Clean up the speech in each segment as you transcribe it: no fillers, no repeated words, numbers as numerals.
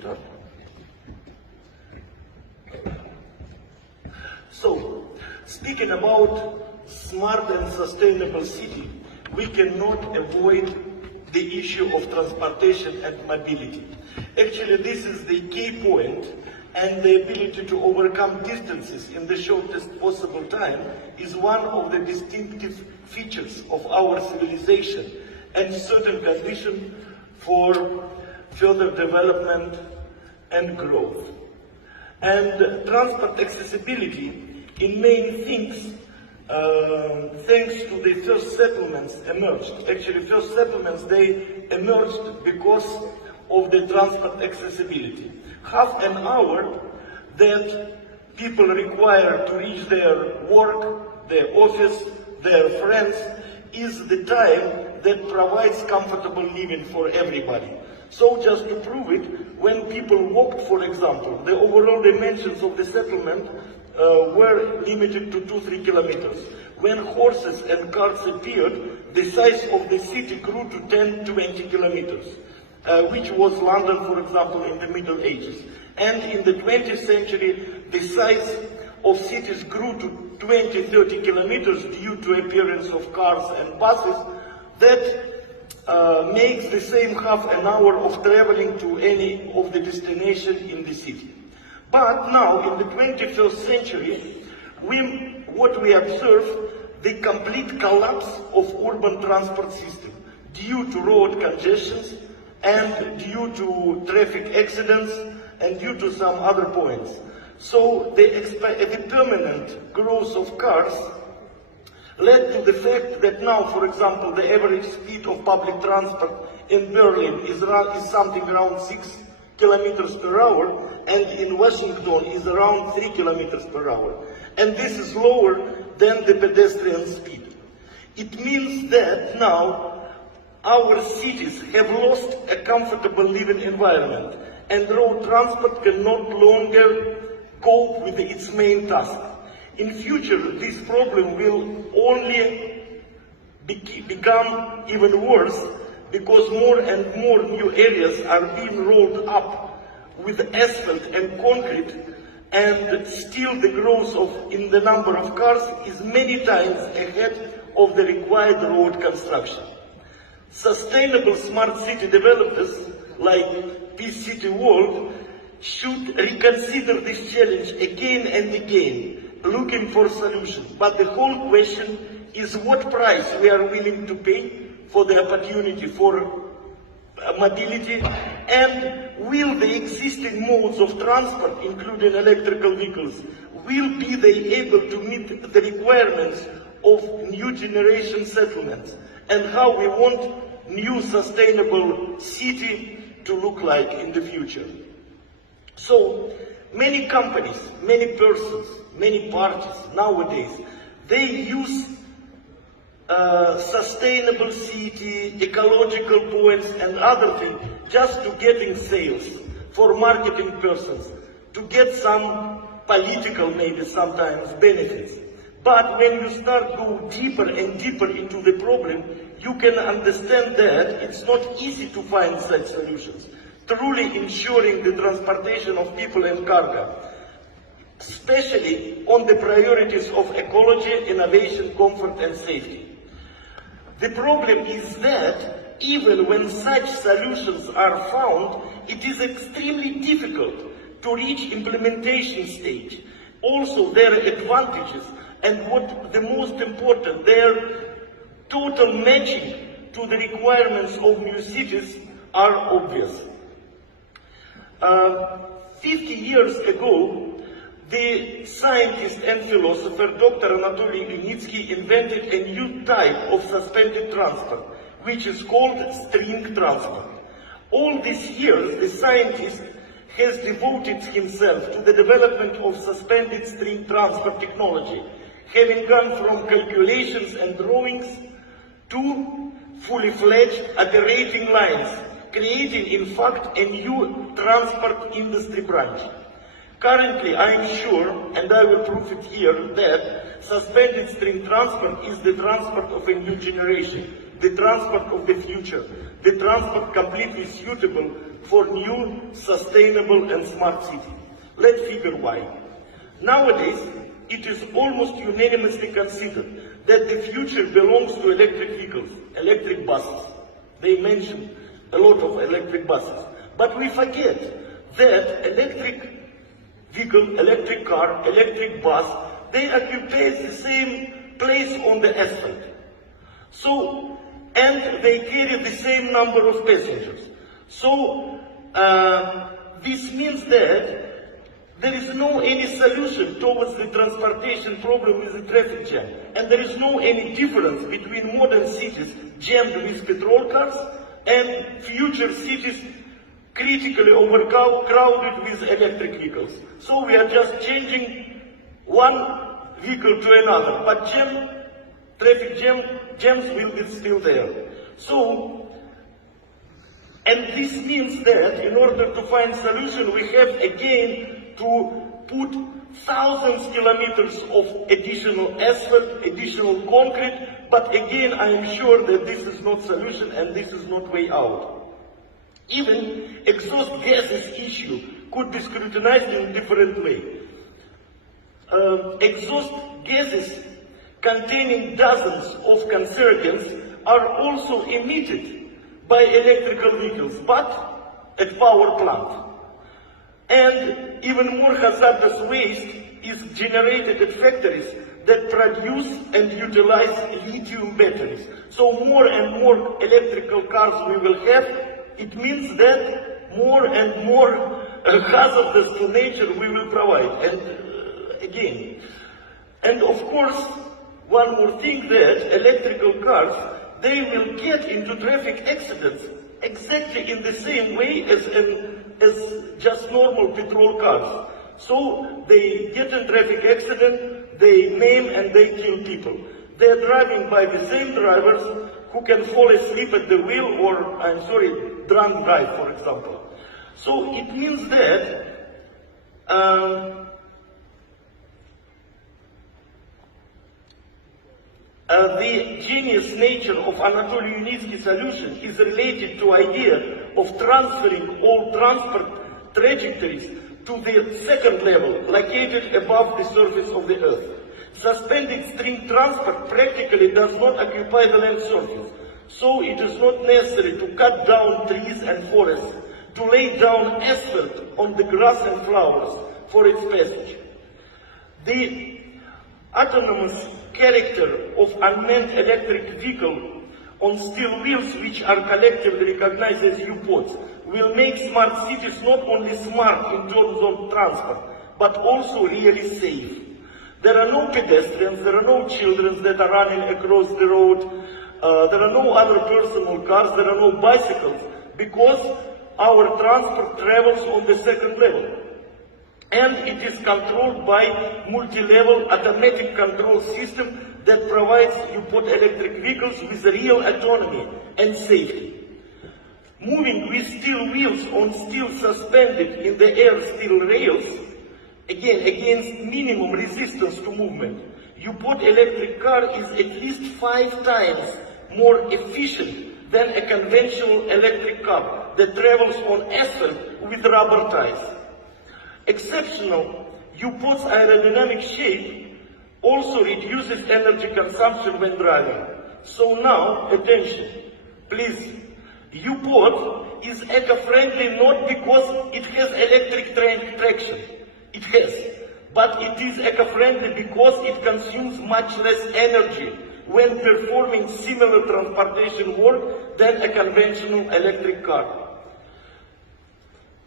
start. So, speaking about smart and sustainable city, we cannot avoid the issue of transportation and mobility. Actually, this is the key point, and the ability to overcome distances in the shortest possible time is one of the distinctive features of our civilization and certain condition for further development and growth. And transport accessibility in main things, thanks to the first settlements emerged. Actually, first settlements, they emerged because of the transport accessibility. Half an hour that people require to reach their work, their office, their friends, is the time that provides comfortable living for everybody. So just to prove it, when people walked, for example, the overall dimensions of the settlement were limited to 2-3 kilometers. When horses and carts appeared, the size of the city grew to 10-20 kilometers, which was London, for example, in the Middle Ages. And in the 20th century, the size of cities grew to 20-30 kilometers due to appearance of cars and buses. That makes the same half an hour of traveling to any of the destination in the city. But now, in the 21st century, what we observe, the complete collapse of urban transport system due to road congestions and due to traffic accidents and due to some other points. So the permanent growth of cars led to the fact that now, for example, the average speed of public transport in Berlin is something around 6 kilometers per hour, and in Washington is around 3 kilometers per hour. And this is lower than the pedestrian speed. It means that now our cities have lost a comfortable living environment, and road transport can no longer cope with its main task. In future, this problem will only become even worse, because more and more new areas are being rolled up with asphalt and concrete, and still the growth in the number of cars is many times ahead of the required road construction. Sustainable smart city developers like Peace City World should reconsider this challenge again and again, looking for solutions. But the whole question is what price we are willing to pay for the opportunity for mobility, and will the existing modes of transport, including electrical vehicles, will be they able to meet the requirements of new generation settlements, and how we want new sustainable city to look like in the future. So many companies, many persons, many parties nowadays, they use sustainable city, ecological points and other things just to getting sales for marketing persons, to get some political maybe sometimes benefits. But when you start go deeper and deeper into the problem, you can understand that it's not easy to find such solutions, truly ensuring the transportation of people and cargo, especially on the priorities of ecology, innovation, comfort and safety. The problem is that even when such solutions are found, it is extremely difficult to reach implementation stage. Also, their advantages and what the most important, their total matching to the requirements of new cities are obvious. 50 years ago, the scientist and philosopher Dr. Anatoly Unitsky invented a new type of suspended transport, which is called string transport. All these years, the scientist has devoted himself to the development of suspended string transport technology, having gone from calculations and drawings to fully fledged operating lines, creating in fact a new transport industry branch. Currently, I am sure, and I will prove it here, that suspended string transport is the transport of a new generation, the transport of the future, the transport completely suitable for new, sustainable and smart city. Let's figure why. Nowadays, it is almost unanimously considered that the future belongs to electric vehicles, electric buses. They mention a lot of electric buses. But we forget that electric vehicle, electric car, electric bus, they occupy the same place on the asphalt. So, and they carry the same number of passengers. So, this means that there is no any solution towards the transportation problem with the traffic jam. And there is no any difference between modern cities jammed with petrol cars and future cities critically overcrowded with electric vehicles. So we are just changing one vehicle to another, but traffic jams will be still there. So, and this means that in order to find solution, we have again to put thousands of kilometers of additional asphalt, additional concrete, but again I am sure that this is not solution and this is not way out. Even exhaust gases issue could be scrutinized in a different way. Exhaust gases containing dozens of cancerogens are also emitted by electrical vehicles, but at power plant. And even more hazardous waste is generated at factories that produce and utilize lithium batteries. So more and more electrical cars we will have, it means that more and more hazardous to nature we will provide. And again, and of course, one more thing that electrical cars, they will get into traffic accidents exactly in the same way as just normal petrol cars. So they get in traffic accident, they maim and they kill people. They are driving by the same drivers who can fall asleep at the wheel or, drunk drive, for example. So it means that the genius nature of Anatoly Unitsky solution is related to idea of transferring all transport trajectories to the second level, located above the surface of the Earth. Suspended string transport practically does not occupy the land surface, so it is not necessary to cut down trees and forests, to lay down asphalt on the grass and flowers for its passage. The autonomous character of unmanned electric vehicle on steel wheels, which are collectively recognized as U-pods, will make smart cities not only smart in terms of transport, but also really safe. There are no pedestrians, there are no children that are running across the road, there are no other personal cars, there are no bicycles, because our transport travels on the second level. And it is controlled by multi-level automatic control system that provides U-pod electric vehicles with real autonomy and safety. Moving with steel wheels on steel suspended in the air steel rails, again against minimum resistance to movement, U-pod electric car is at least 5 times more efficient than a conventional electric car that travels on asphalt with rubber tires. Exceptional U-pod's aerodynamic shape also reduces energy consumption when driving. So now, attention, please. U-pod is eco-friendly not because it has electric traction. It has. But it is eco-friendly because it consumes much less energy when performing similar transportation work than a conventional electric car.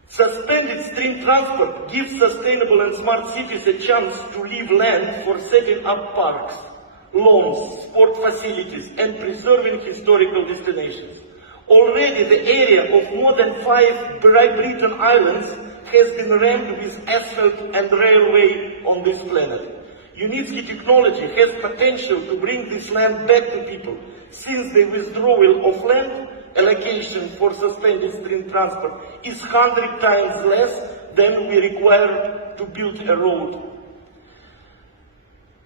Suspended string transport gives sustainable and smart cities a chance to leave land for setting up parks, lawns, sport facilities, and preserving historical destinations. Already the area of more than 5 Britain islands has been rammed with asphalt and railway on this planet. Unitsky technology has potential to bring this land back to people, since the withdrawal of land allocation for suspended string transport is 100 times less than we require to build a road.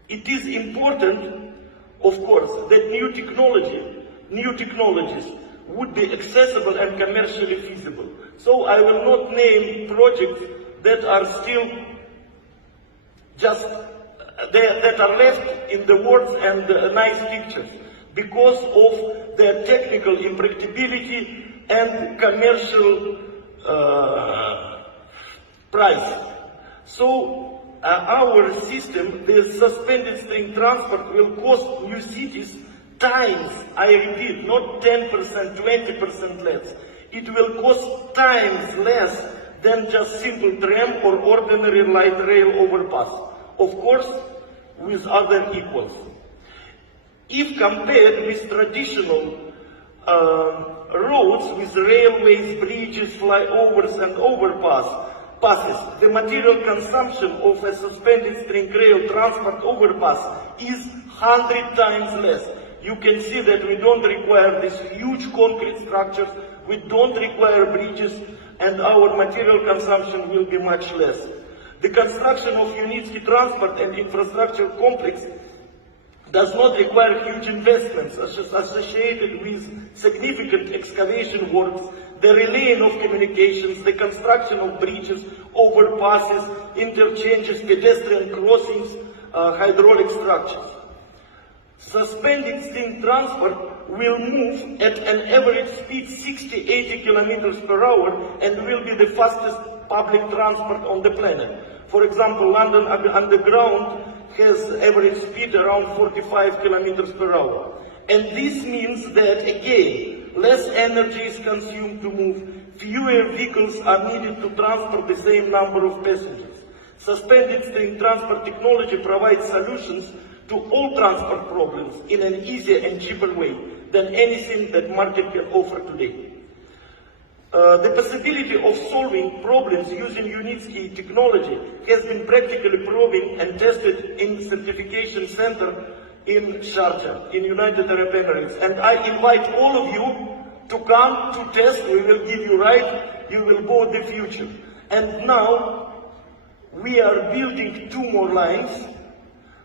It is important, of course, that new technologies would be accessible and commercially feasible. So I will not name projects that are still just, that are left in the words and nice pictures because of their technical impracticability and commercial price. So our system, the suspended string transport, will cost new cities times, I repeat, not 10%, 20% less. It will cost times less than just simple tram or ordinary light rail overpass. Of course, with other equals. If compared with traditional roads with railways, bridges, flyovers and overpasses, the material consumption of a suspended string rail transport overpass is 100 times less. You can see that we don't require these huge concrete structures, we don't require bridges, and our material consumption will be much less. The construction of Unitsky transport and infrastructure complex does not require huge investments associated with significant excavation works, the relaying of communications, the construction of bridges, overpasses, interchanges, pedestrian crossings, hydraulic structures. Suspended string transport will move at an average speed 60-80 kilometers per hour and will be the fastest public transport on the planet. For example, London Underground has average speed around 45 kilometers per hour. And this means that, again, less energy is consumed to move, fewer vehicles are needed to transport the same number of passengers. Suspended string transport technology provides solutions to all transport problems in an easier and cheaper way than anything that market can offer today. The possibility of solving problems using Unitsky technology has been practically proven and tested in certification center in Sharjah, in United Arab Emirates. And I invite all of you to come to test. We will give you right, you will board the future. And now we are building 2 more lines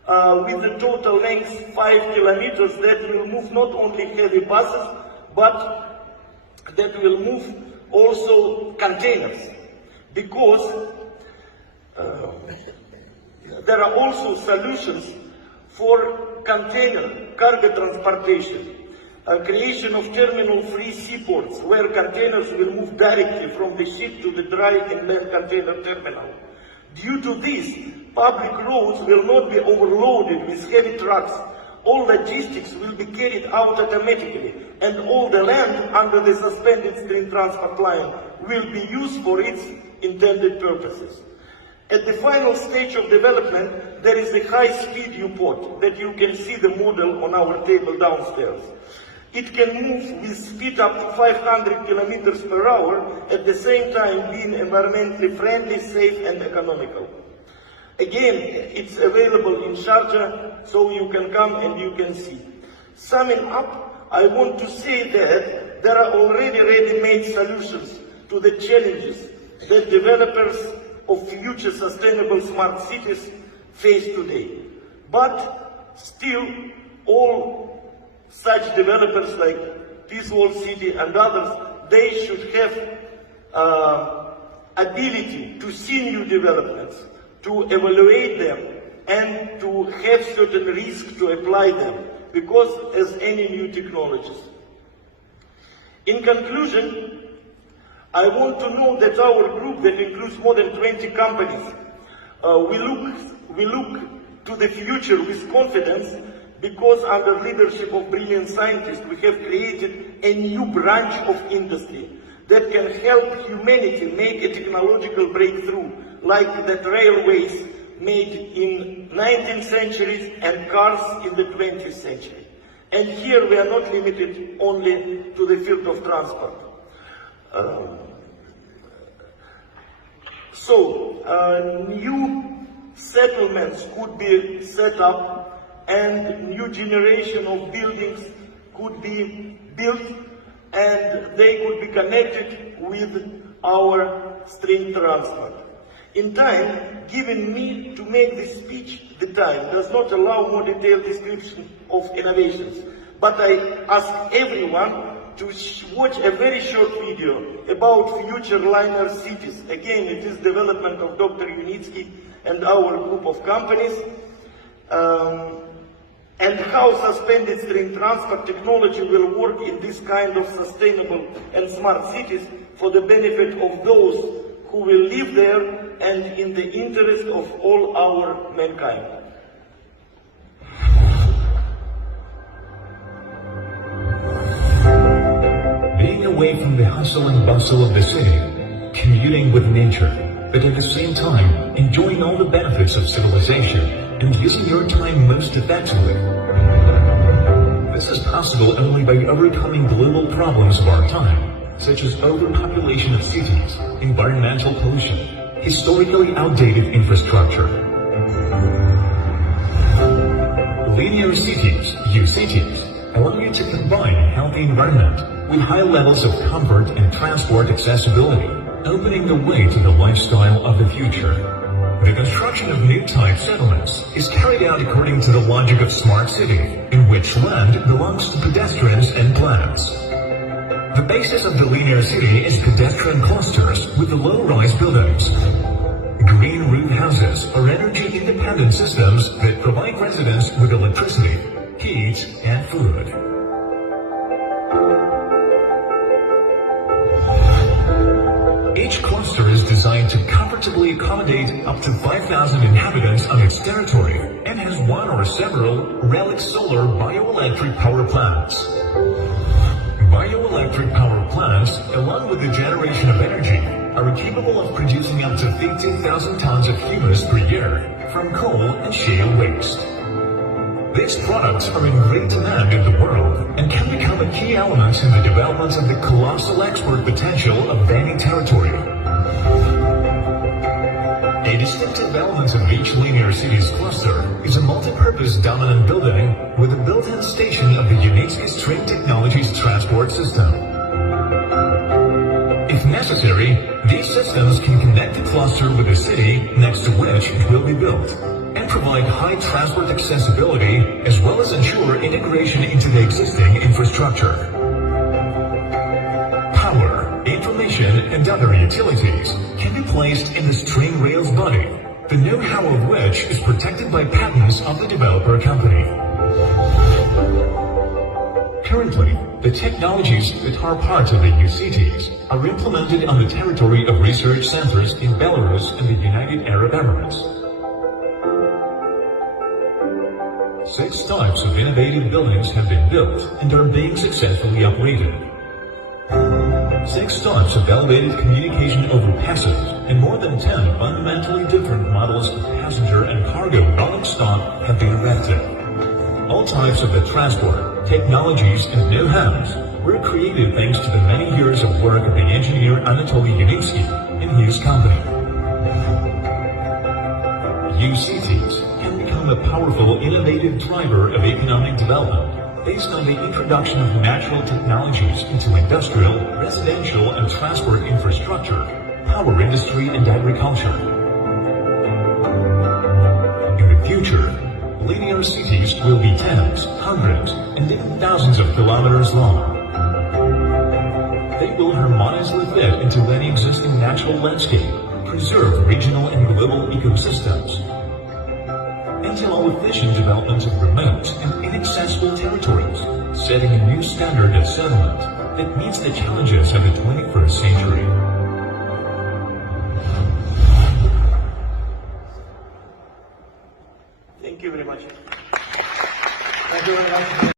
with a total length 5 kilometers that will move not only heavy buses, but that will move also containers, because there are also solutions for container cargo transportation, creation of terminal-free seaports where containers will move directly from the ship to the dry and land container terminal. Due to this, public roads will not be overloaded with heavy trucks. All logistics will be carried out automatically, and all the land under the suspended string transport line will be used for its intended purposes. At the final stage of development, there is a high-speed U-port that you can see the model on our table downstairs. It can move with speed up to 500 kilometers per hour, at the same time being environmentally friendly, safe and economical. Again, it's available in Sharjah, so you can come and you can see. Summing up, I want to say that there are already ready-made solutions to the challenges that developers of future sustainable smart cities face today. But still, all such developers like Peace World City and others, they should have ability to see new developments, to evaluate them, and to have certain risk to apply them, because as any new technologies. In conclusion, I want to know that our group, that includes more than 20 companies, we look to the future with confidence, because under leadership of brilliant scientists, we have created a new branch of industry that can help humanity make a technological breakthrough, like that railways made in 19th century and cars in the 20th century. And here we are not limited only to the field of transport. New settlements could be set up, and new generation of buildings could be built, and they could be connected with our string transport. In time, given me to make this speech, the time does not allow more detailed description of innovations, but I ask everyone to watch a very short video about future liner cities. Again, it is development of Dr. Unitsky and our group of companies, and how suspended string transport technology will work in this kind of sustainable and smart cities for the benefit of those who will live there and in the interest of all our mankind. Being away from the hustle and bustle of the city, communing with nature, but at the same time enjoying all the benefits of civilization and using your time most effectively. This is possible only by overcoming global problems of our time, such as overpopulation of cities, environmental pollution, historically outdated infrastructure. Linear cities, UCTs, allow you to combine a healthy environment with high levels of comfort and transport accessibility, opening the way to the lifestyle of the future. The construction of new type settlements is carried out according to the logic of smart city, in which land belongs to pedestrians and plants. The basis of the linear city is pedestrian clusters with the low-rise buildings. Green roof houses are energy-independent systems that provide residents with electricity, heat, and food. Each cluster is designed to comfortably accommodate up to 5,000 inhabitants on its territory and has one or several relic solar bioelectric power plants. Bioelectric power plants, along with the generation of energy, are capable of producing up to 50,000 tons of humus per year from coal and shale waste. These products are in great demand in the world and can become a key element in the development of the colossal export potential of any territory. A distinctive element of each linear cities cluster is a multi-purpose dominant building with a built-in station of the Unitsky String Technologies transport system. If necessary, these systems can connect the cluster with the city next to which it will be built, and provide high transport accessibility as well as ensure integration into the existing infrastructure. Power, information, and other utilities can be placed in the string rails body, the know-how of which is protected by patents of the developer company. Currently, the technologies that are part of the UCTs are implemented on the territory of research centers in Belarus and the United Arab Emirates. 6 types of innovative buildings have been built and are being successfully operated. 6 types of elevated communication overpasses and more than 10 fundamentally different models of passenger and cargo rolling stock have been erected. All types of the transport, technologies, and know-hows were created thanks to the many years of work of the engineer Anatoly Unitsky and his company. UCTs can become a powerful, innovative driver of economic development based on the introduction of natural technologies into industrial, residential, and transport infrastructure, power industry, and agriculture. In the future, linear cities will be tens, hundreds, and even thousands of kilometers long. They will harmoniously fit into any existing natural landscape, preserve regional and global ecosystems, and allow efficient development of remote and inaccessible territories, setting a new standard of settlement that meets the challenges of the 21st century. Thank you very much. Thank you very much.